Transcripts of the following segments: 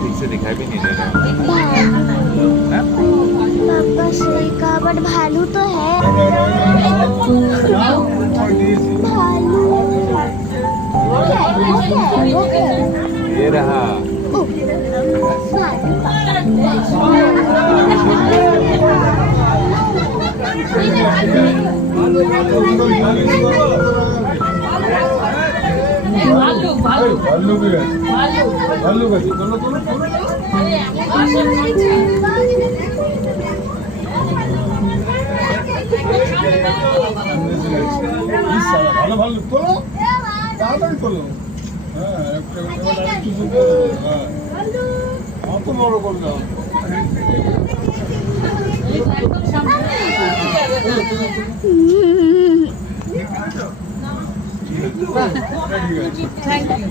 ठीक से दिखाई भी नहीं दे रहा। पापा सही कहा, बट भालू तो है। भालू ये रहा। भालू भी है, भालू का जी दोनों दोनों ভালো ভালো তোলো তাড়াতাড়ি তোলো। হ্যাঁ একটা কিছু হ্যাঁ অত বড় করে দাও। Thank you.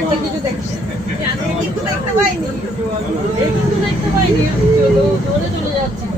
একটা কিছু দেখছি আমি কিন্তু দেখতে পাইনি, এই কিন্তু দেখতে পাইনি, চলে চলে যাচ্ছিল।